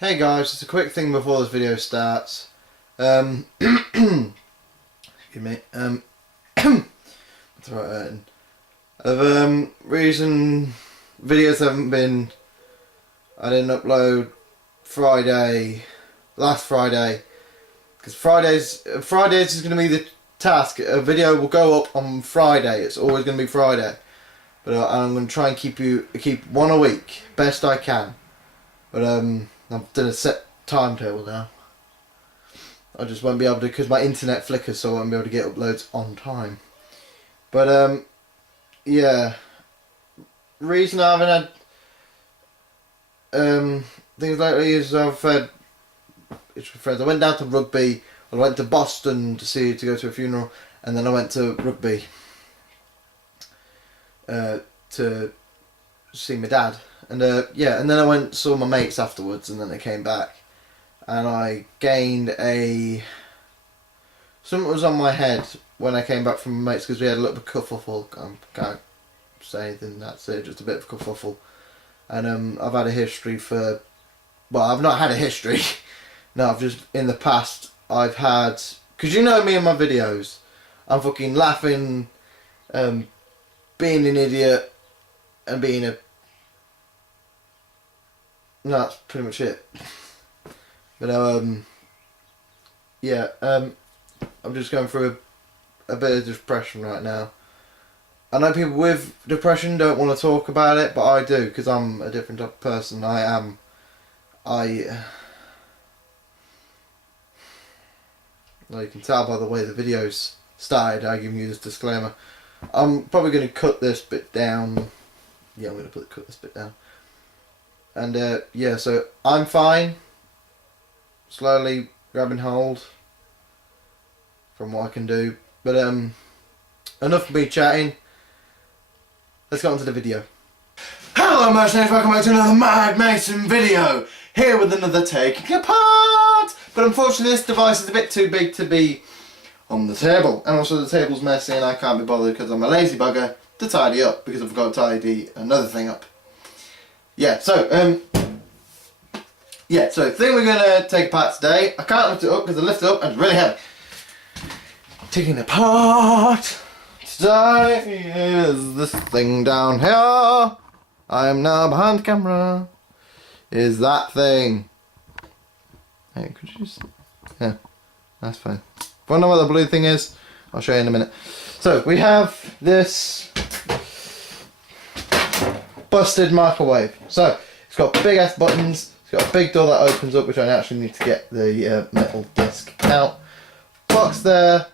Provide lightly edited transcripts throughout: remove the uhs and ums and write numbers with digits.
Hey guys, just a quick thing before this video starts. Excuse me. What's right hurting? Of reason videos haven't been. I didn't upload last Friday, because Fridays is going to be the task. A video will go up on Friday. It's always going to be Friday, but I'm going to try and keep one a week, best I can. But I've done a set timetable now. I just won't be able to, because my internet flickers, so I won't be able to get uploads on time. But yeah, reason I haven't had things lately is I've had it's with friends. I went down to rugby. I went to Boston to go to a funeral, and then I went to rugby to see my dad. And yeah, and then I went and saw my mates afterwards, and then I came back, and I gained something was on my head when I came back from my mates, because we had a little bit of kerfuffle. I can't say anything, that's it, just a bit of kerfuffle. And I've had a history I've not had a history. No, I've just, in the past, I've had, because you know me in my videos, I'm fucking laughing, being an idiot, and being a... No, that's pretty much it. But yeah, I'm just going through a bit of depression right now. I know people with depression don't want to talk about it, but I do, because I'm a different type of person. Well, you can tell by the way the videos started, I give you this disclaimer. I'm probably going to cut this bit down. Yeah, I'm going to cut this bit down. And yeah, so I'm fine. Slowly grabbing hold from what I can do. But enough of me chatting. Let's get on to the video. Hello mercenaries, welcome back to another Mad Mason video. Here with another taking apart. But unfortunately this device is a bit too big to be on the table. And also the table's messy and I can't be bothered because I'm a lazy bugger to tidy up, because I've got to tidy another thing up. Yeah, so the thing we're going to take apart today, I can't lift it up because I lift it up and it's really heavy. Taking it apart today is this thing down here. I am now behind the camera. Is that thing. Hey, could you just... Yeah, that's fine. If you want to know what the blue thing is, I'll show you in a minute. So, we have this busted microwave. So, it's got big ass buttons, it's got a big door that opens up, which I actually need to get the metal disc out. Box there.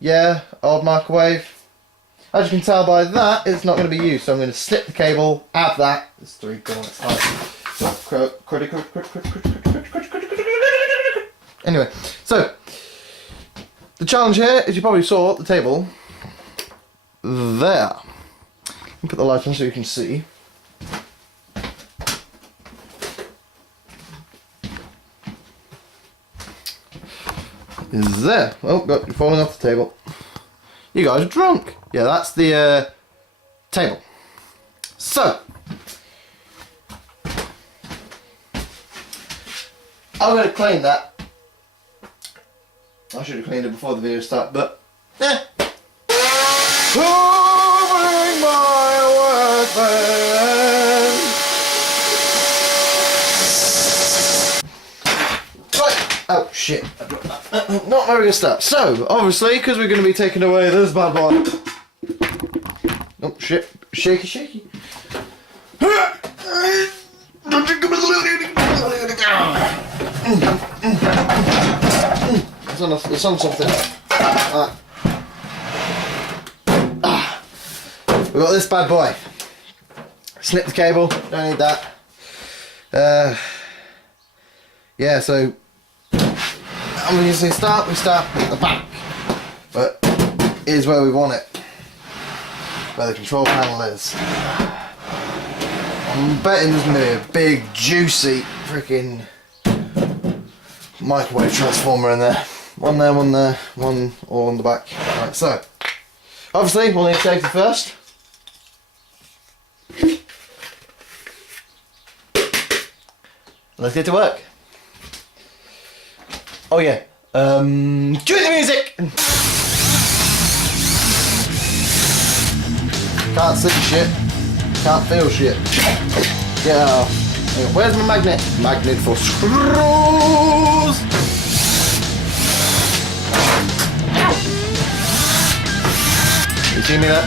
Yeah, old microwave. As you can tell by that, it's not going to be used, so I'm going to slip the cable out of that. There's 3 corners. Anyway, so the challenge here is, you probably saw the table there. Put the light on so you can see. Is there? Oh God, you're falling off the table. You guys are drunk. Yeah, that's the table. So I'm going to clean that. I should have cleaned it before the video started, but yeah. Oh shit, I dropped that. Not very good start. So, obviously, because we're going to be taking away this bad boy. Oh shit, shaky shaky. It's on something. We've got this bad boy. Snip the cable, don't need that. Yeah, so I'm going to say we start at the back, but here's where we want it, where the control panel is. I'm betting there's going to be a big juicy freaking microwave transformer in there. One there, one all on the back. Right, so obviously we'll need safety first. Let's get to work. Oh yeah. Cue the music! Can't see shit. Can't feel shit. Yeah. Where's my magnet? Magnet for screws! You see me there?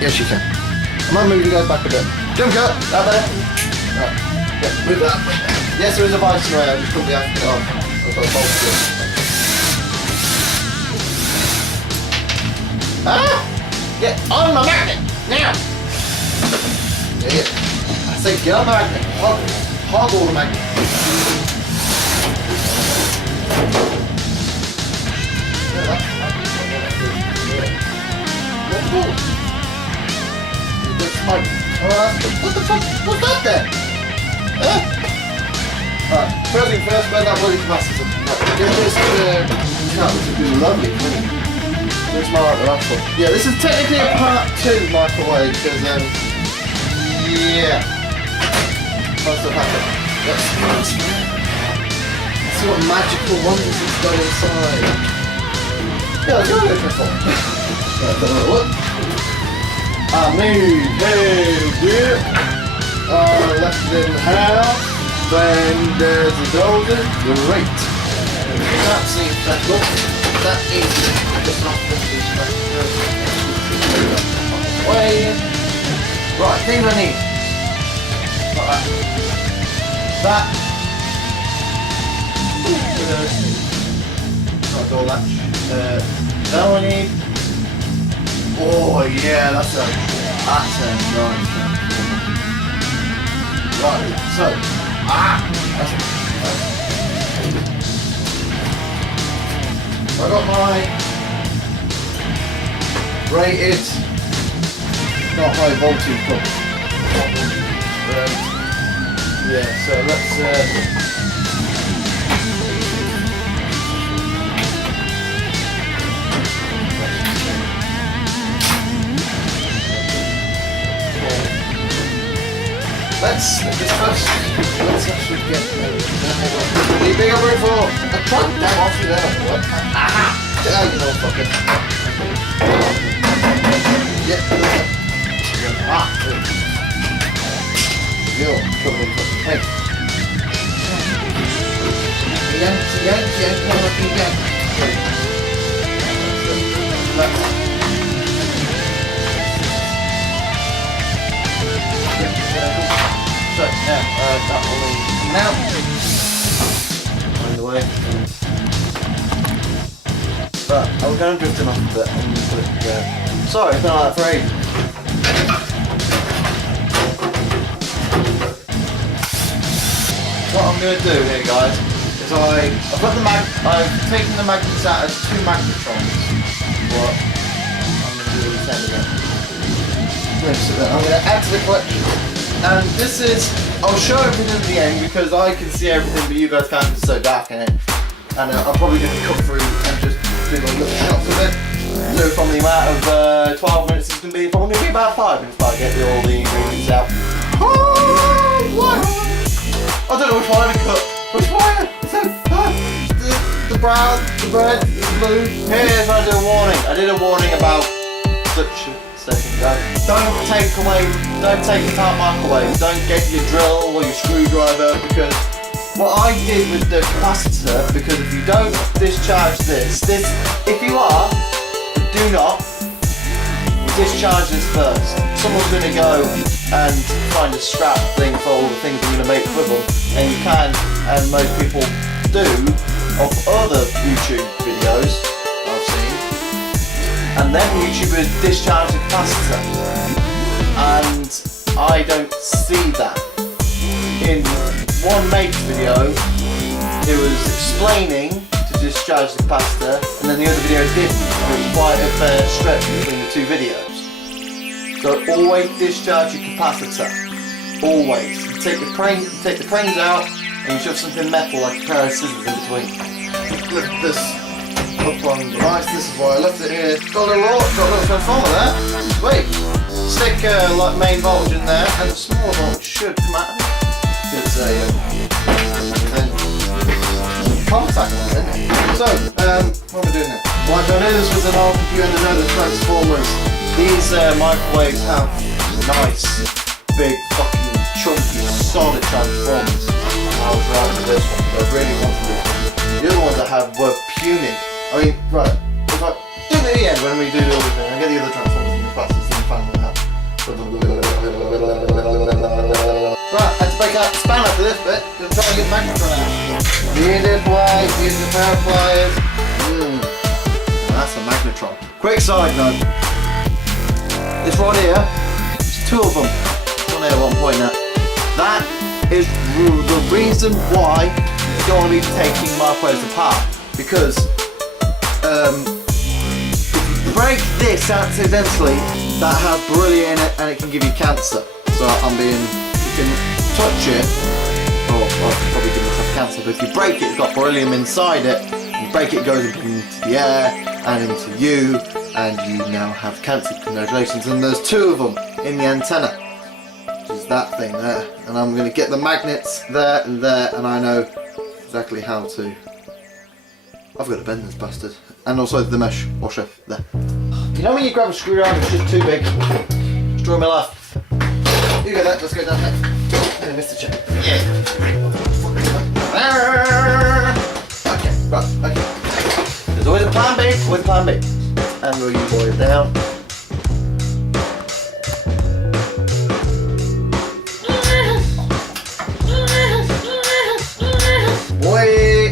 Yes, you can. I might move you guys back a bit. Jump cut! That better? Right. Yeah, move that. Yes, there is a vice in the way. I just couldn't be acting on. I've got a bolt to it. Ah! Get on my magnet! Now! Yeah. I say get on the magnet. Hoggle the magnet. What's cool? What the fuck? What's that then? Huh? Alright, first thing first, where's that bloody capacitor? Give this no, this would be lovely, wouldn't it? Where's my rifle? Yeah, this is technically a part 2 microwave, because, yeah. What's that happen? Let's see what magical wonders is going inside. Yeah, let's go with this one. What? I made dear. Left it in the house. Then there's the dozer. Great. Can't see that. Look, that is just not this way. Right, things I need. Like that. Not door latch. Now I need. Oh yeah, that's a nice one. Right, so that's it. I got my rated, not high voltage pump. Yeah, so let's let's actually get the bigger room for a truck down off you there. What? Aha! Yeah, you know, fucking. Yeah, yo, come on, hey. So, yeah, that will be now. By the way. But I was going to drift him off a bit and put it together. Sorry, it's been like that for ages. What I'm going to do here, guys, is I've taken the magnets out as 2 magnetrons. What? I'm going to do the same again. I'm going to add to the collection. And this is, I'll show everything at the end because I can see everything but you guys can't because it's so dark in it. And I'm probably going to cut through and just do the little shots of it. So from the amount of 12 minutes it's going to be, probably going to be about 5 minutes if I get all the ingredients out. Oh, what? I don't know which one to cut. Which one? The brown, the red, the blue. Here's when I do a warning. I did a warning about such a second ago. Don't take apart microwaves. Don't get your drill or your screwdriver because what I did with the capacitor, because if you don't discharge this, if you are, do not discharge this first. Someone's going to go and find a scrap thing for all the things that are going to make swivel, and you can, and most people do, of other YouTube videos I've seen, and then YouTubers discharge the capacitor, and I don't see that. In one mate's video, he was explaining to discharge the capacitor, and then the other video didn't. There was quite a fair stretch between the 2 videos. So always discharge your capacitor. Always. You take the prangs out, and you shove something metal like a pair of scissors in between. Lift this up on the device. This is why I left it here. Got a little transformer there. Wait. Stick like main voltage in there, and the smaller voltage should come out. It's a cycle on it. So, what am I doing now? Like, I know this was an old computer and I know the Transformers. These microwaves have nice, big, fucking, chunky, solid Transformers. I was right with this one, but I really wanted this one. The other ones I had were puny. I mean, right, if I do it at the end when we do the other thing, I get the other Transformers in the fastest in the family now. Right, I had to break out the span after this bit, because I'm trying to get Magnetron out. Use this way, use the power pliers. That's a Magnetron. Quick side note. This right here, there's two of them. One here, one pointing at. That is the reason why you don't want to be taking microwaves apart. Because if you break this accidentally, that has beryllium in it and it can give you cancer. So you can touch it, or probably give yourself cancer, but if you break it, it's got beryllium inside it. You break it, it goes into the air and into you, and you now have cancer. Congratulations. And there's two of them in the antenna, which is that thing there. And I'm going to get the magnets there and there, and I know exactly how to. I've got to bend this bastard. And also the mesh washer there. You know when you grab a screwdriver, it's just too big. Destroy my life. You go there, let's go down there. And Mr. Check. Yeah. Okay, right, okay. There's always a plan B, always a plan B. And we'll you boy down. Boy,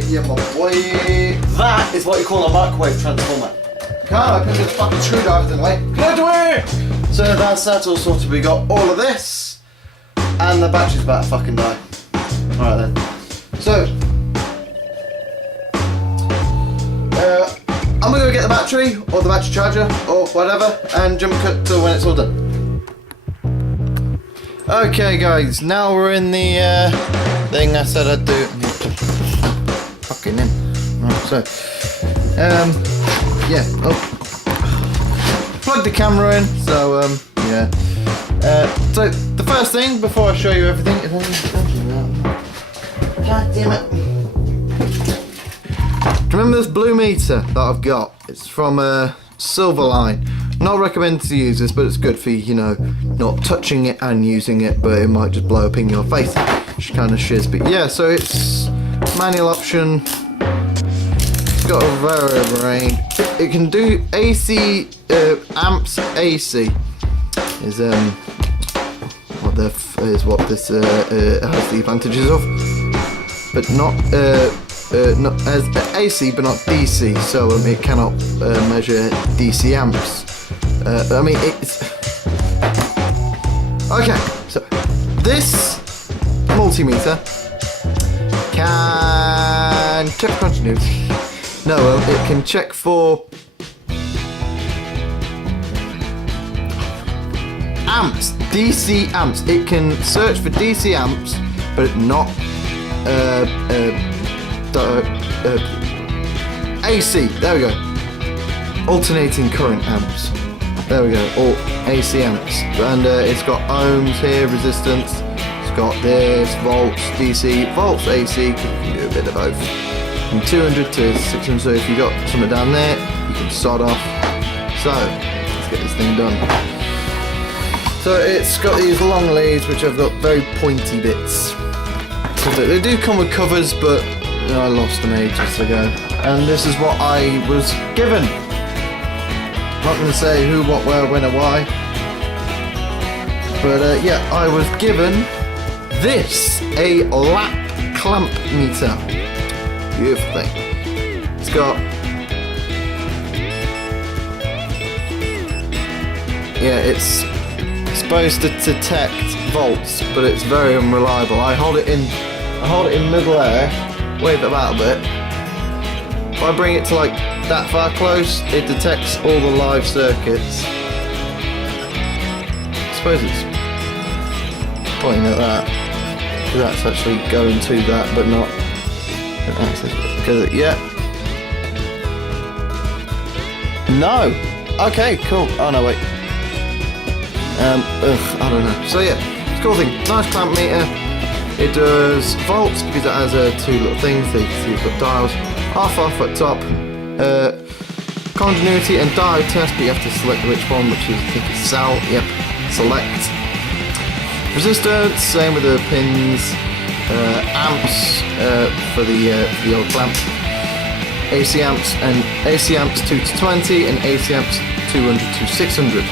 yeah, my boy. That is what you call a microwave transformer. Can't open the fucking screwdrivers in the way. Can I do it? So that's all sorted. We got all of this, and the battery's about to fucking die. Alright then. So, I'm gonna go get the battery, or the battery charger, or whatever, and jump cut to when it's all done. Okay guys, now we're in the thing I said I'd do. Fucking in. Right, so, yeah, plug the camera in, so yeah. So the first thing before I show you everything is God damn it. Do you remember this blue meter that I've got? It's from Silverline. Not recommended to use this, but it's good for, you know, not touching it and using it, but it might just blow up in your face, which kind of shiz. But yeah, so it's manual option. It's got a variable range. It can do AC, amps AC is what this has the advantages of, but not as AC, but not DC. So it cannot measure DC amps. I mean, it's okay. So this multimeter can check continuity. No, it can check for amps, DC amps. It can search for DC amps, but not AC. There we go. Alternating current amps. There we go. Or AC amps. And it's got ohms here, resistance. It's got this, volts, DC, volts, AC. You can do a bit of both. From 200 to 600. So if you got something down there, you can sod off. So let's get this thing done. So it's got these long leads, which have got very pointy bits. So they do come with covers, but you know, I lost them ages ago. And this is what I was given. Not going to say who, what, where, when, or why. But yeah, I was given this, a lap clamp meter. Beautiful thing. It's got, yeah, it's supposed to detect volts, but it's very unreliable. I hold it in middle air, wave it out a bit. If I bring it to like that far close, it detects all the live circuits. I suppose it's pointing at that, because that's actually going to that, but not because yeah. No. Okay, cool. Oh no, wait. I don't know. So yeah, it's a cool thing. Nice clamp meter. It does volts because it has two little things, so you can see it's got dials. Off at top. Continuity and diode test, but you have to select which one, which is, I think it's cell. Yep, select. Resistance, same with the pins. Amps for the old clamp. AC amps 2 to 20 and AC amps 200 to 600.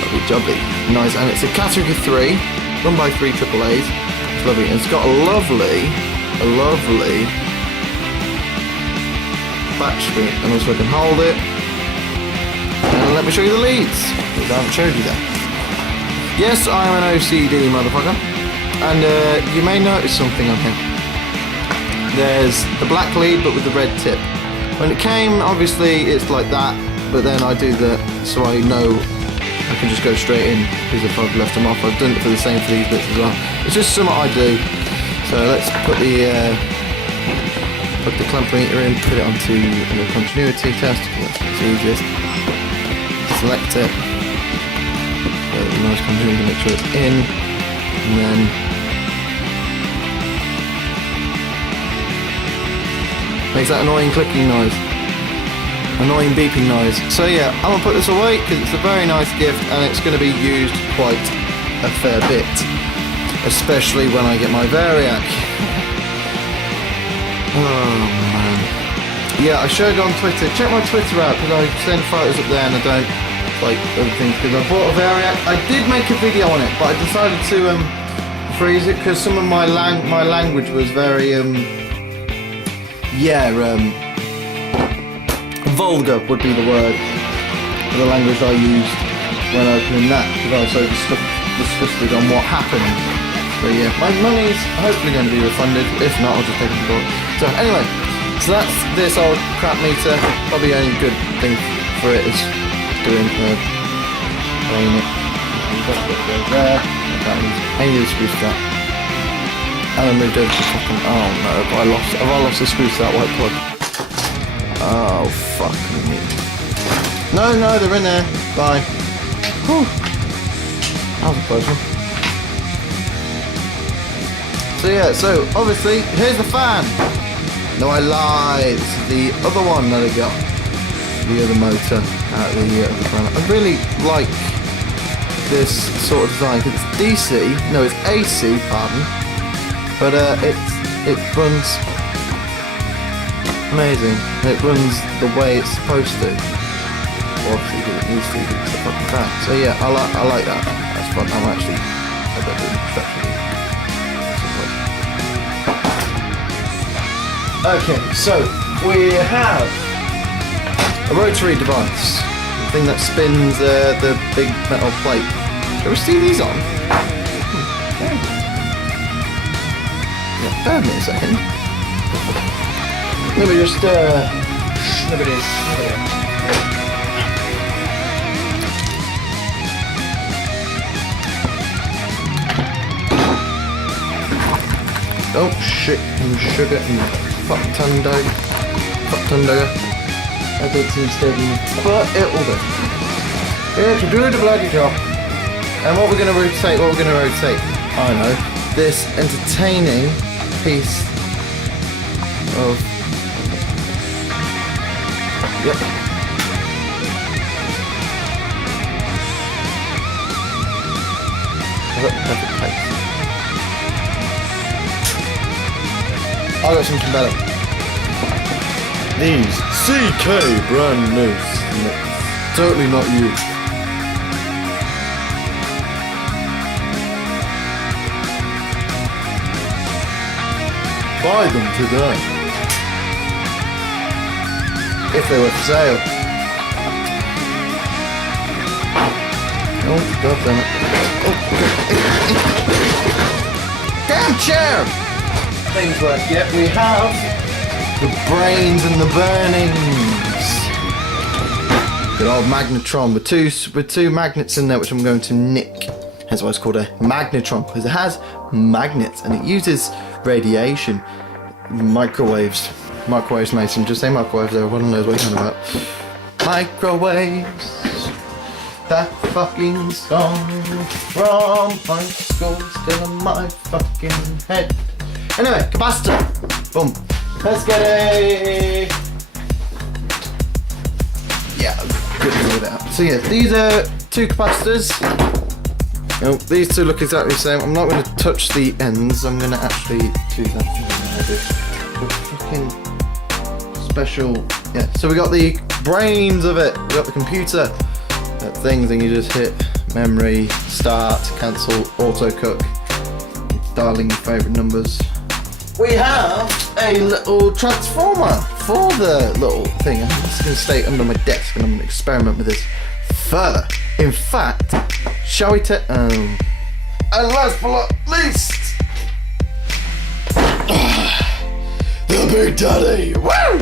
Lovely jubbly. Nice, and it's a category 3, run by 3 AAAs. It's lovely, and it's got a lovely back screen, and also I can hold it. And let me show you the leads, because I haven't showed you that. Yes, I'm an OCD motherfucker, and you may notice something on here. There's the black lead, but with the red tip. When it came, obviously it's like that, but then I do that so I know I can just go straight in, because if I've left them off, I've done it for the same for these bits as well. It's just something I do. So let's put the clamp meter in, put it onto the continuity test, that's the easiest. Select it, nice continuity, make sure it's in, and then makes that annoying clicking noise, annoying beeping noise. So yeah, I'm gonna put this away because it's a very nice gift and it's going to be used quite a fair bit, especially when I get my Variac. Oh man. Yeah, I showed on Twitter. Check my Twitter out because I send photos up there and I don't like other things because I bought a Variac. I did make a video on it, but I decided to freeze it because some of my language was very vulgar would be the word for the language I used when opening that, because I was so disgusted on what happened. So yeah, my money's hopefully going to be refunded. If not, I'll just take it to court. So anyway, so that's this old crap meter. Probably the only good thing for it is doing playing it. There. I need to screw to that. And I moved over to fucking. Oh no! Have I lost the screws to that white plug? Oh fuck me! No, they're in there. Bye. Whew. That was a pleasure. So yeah, so obviously here's the fan. No, I lied. This is the other one that I got. The other motor out of the fan. I really like this sort of design because it's DC. No, it's AC. Pardon. But it runs amazing. It runs the way it's supposed to. Well, obviously, it needs to because it's a fucking fan. So yeah, I like that. That's fun. I'm actually a bit professional. Okay, so we have a rotary device, the thing that spins the big metal plate. Ever see these on? Bear with me a second. Let me just snip it in. Oh shit, and sugar and fuck ton dog. That doesn't seem steady, but it will do. Yeah, to do the bloody job. And what we're going to rotate? I know. This entertaining piece of perfect place. I got something better. These CK brand new snips. Totally not you. Buy them today. If they were for sale. Oh, god damn it. Oh, damn chair! Things like, yep, we have the brains and the burnings. Good old magnetron with two magnets in there, which I'm going to nick. That's why it's called a magnetron, because it has magnets and it uses radiation. Microwaves, Mason, just say microwaves, everyone knows what you're talking about. Microwaves. that fucking song from high school still in my fucking head. Anyway, capacitor. Boom. Let's get a... Yeah, good with that. So yeah, these are 2 capacitors. Oh, these 2 look exactly the same. I'm not going to touch the ends. I'm going to actually do that thing. Fucking special. Yeah. So we got the brains of it. We got the computer. That thing. Then you just hit memory, start, cancel, auto cook, dialing your favourite numbers. We have a little transformer for the little thing. I'm just going to stay under my desk and I'm going to experiment with this further. In fact, shall we take... and last but not least... the Big Daddy! Woo!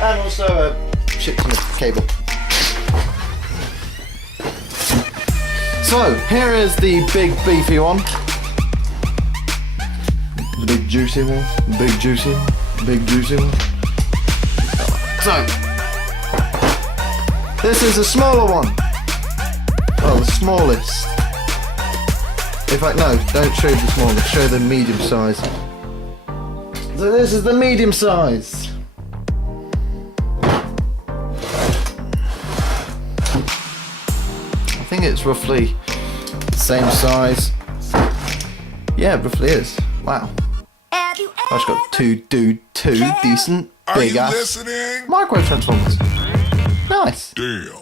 And also a shit ton of cable. So, here is the big beefy one. The big juicy one. Big juicy one. Big juicy one. So, this is a smaller one. Well, the smallest. In fact, no, don't show the smallest, show the medium size. So this is the medium size. I think it's roughly the same size. Yeah, it roughly is. Wow. I've just got two decent, big ass microwave transformers. Nice. Damn.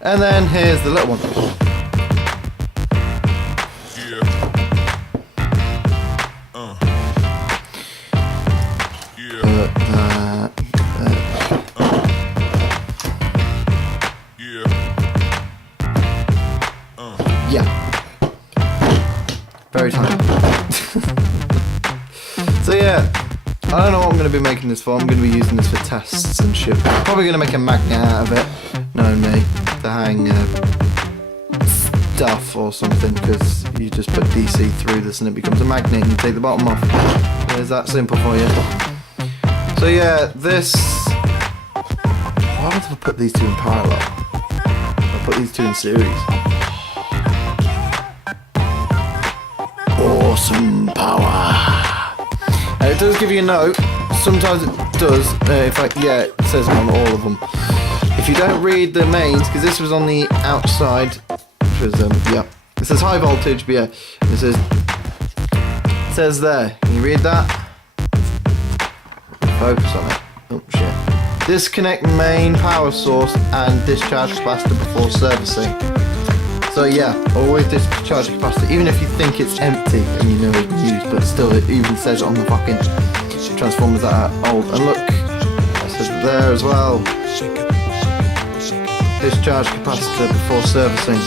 And then here's the little one. Yeah. Yeah. Yeah. Very tiny. So yeah, I don't know what I'm going to be making this for. I'm going to be using this for tests and shit. Probably going to make a magnet out of it, knowing me, to hang stuff or something, because you just put DC through this and it becomes a magnet and you take the bottom off. It's that simple for you. So yeah, this... Why would I put these 2 in parallel? I'll put these 2 in series. Awesome power. And it does give you a note. Sometimes it does. In fact, yeah, it says it on all of them. If you don't read the mains, because this was on the outside, which was yeah, it says high voltage, but yeah, it says there. Can you read that? Focus on it. Oh shit. Disconnect main power source and discharge capacitor before servicing. So yeah, always discharge the capacitor, even if you think it's empty and you know it's used, but still it even says it on the fucking transformers that are old. And look, it says it there as well. Discharge capacitor before servicing.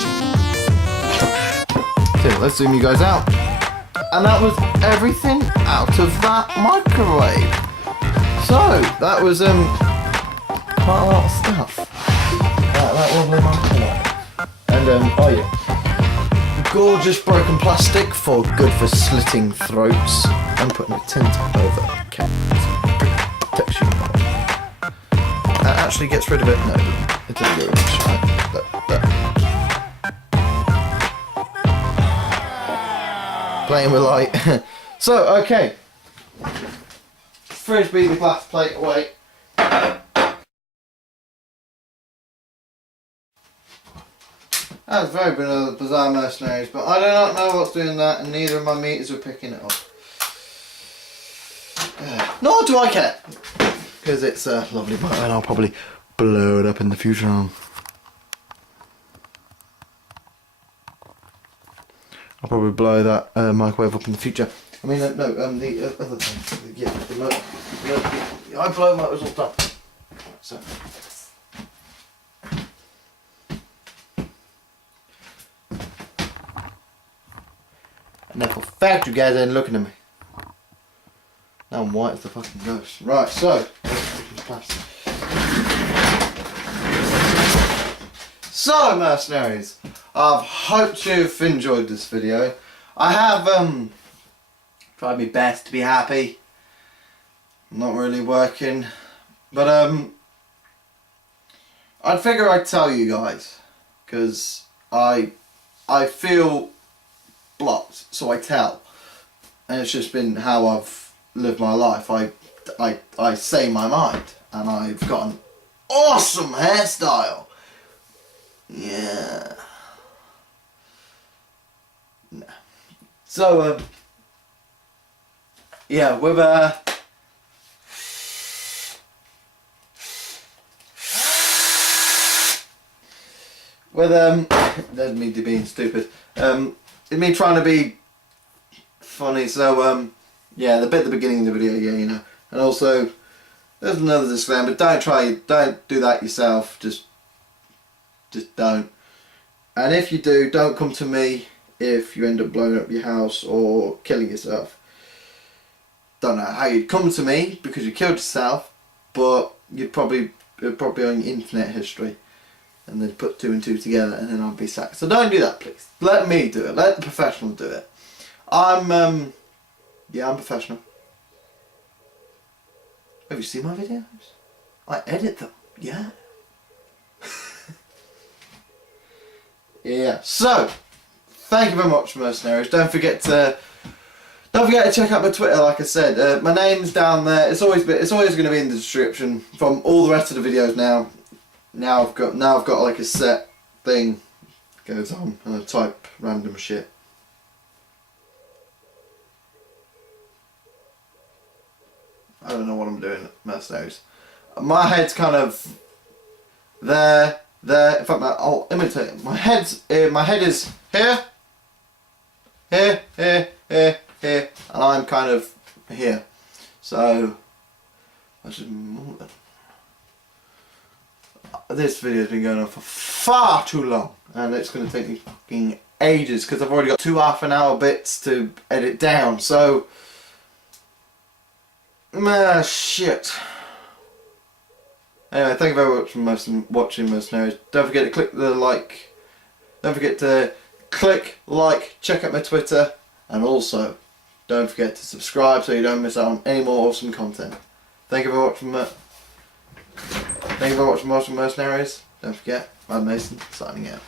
So let's zoom you guys out. And that was everything out of that microwave. So that was quite a lot of stuff. That lovely microwave. And oh yeah, gorgeous broken plastic for good for slitting throats and putting a tint over. Okay, protection. That actually gets rid of it. No, it doesn't get rid of it. Playing with light. So okay, frisbee the glass plate away. That's very bizarre mercenaries, but I do not know what's doing that, and neither of my meters are picking it up. Nor do I care, because it's a lovely motor, and I'll probably blow it up in the future. I'll probably blow that microwave up in the future. I mean, no, the other thing, yeah, the motor. I blow motors all the time. So. And for a fact you guys ain't looking at me. Now I'm white as the fucking ghost. Right, so mercenaries, I've hoped you've enjoyed this video. I have tried my best to be happy. Not really working. But I'd figure I'd tell you guys. because I feel blocked, so I tell, and it's just been how I've lived my life. I say my mind, and I've got an awesome hairstyle. Yeah. No. So yeah, with there's me being stupid. Me trying to be funny. So yeah, the bit at the beginning of the video, yeah, you know. And also, there's another disclaimer: don't do that yourself. Just don't. And if you do, don't come to me if you end up blowing up your house or killing yourself. Don't know how you'd come to me because you killed yourself, but it'd probably on your internet history, and then put 2 and 2 together, and then I'll be sacked. So don't do that, please. Let me do it. Let the professional do it. I'm professional. Have you seen my videos? I edit them. Yeah. Yeah. So, thank you very much, mercenaries. Don't forget to check out my Twitter. Like I said, my name's down there. It's always going to be in the description from all the rest of the videos now. Now I've got like a set thing goes on, and I type random shit. I don't know what I'm doing, mercenaries. My head's kind of there. In fact, I'll imitate it. My head is here, and I'm kind of here. So this video's been going on for far too long, and it's going to take me fucking ages because I've already got 2 half-an-hour bits to edit down. So, shit. Anyway, thank you very much for watching, mercenaries. Don't forget to click the like. Don't forget to click like. Check out my Twitter, and also don't forget to subscribe so you don't miss out on any more awesome content. Thank you very much for watching mercenaries. Don't forget, I'm Mason, signing out.